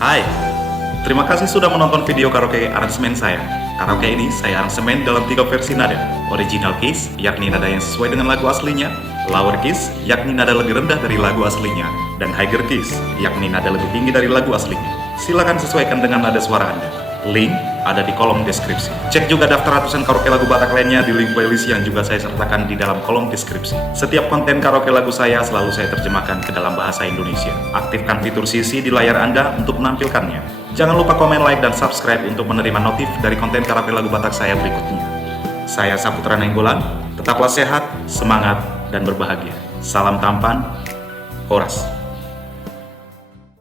Hai, terima kasih sudah menonton video karaoke aransemen saya. Karaoke ini saya aransemen dalam 3 versi nada. Original keys, yakni nada yang sesuai dengan lagu aslinya. Lower keys, yakni nada lebih rendah dari lagu aslinya. Dan higher keys, yakni nada lebih tinggi dari lagu aslinya. Silakan sesuaikan dengan nada suara Anda. Link ada di kolom deskripsi. Cek juga daftar ratusan karaoke lagu Batak lainnya di link playlist yang juga saya sertakan di dalam kolom deskripsi. Setiap konten karaoke lagu saya selalu saya terjemahkan ke dalam bahasa Indonesia. Aktifkan fitur CC di layar Anda untuk menampilkannya. Jangan lupa komen, like, dan subscribe untuk menerima notif dari konten karaoke lagu Batak saya berikutnya. Saya Saputra Nainggolan, tetaplah sehat, semangat, dan berbahagia. Salam tampan, Horas.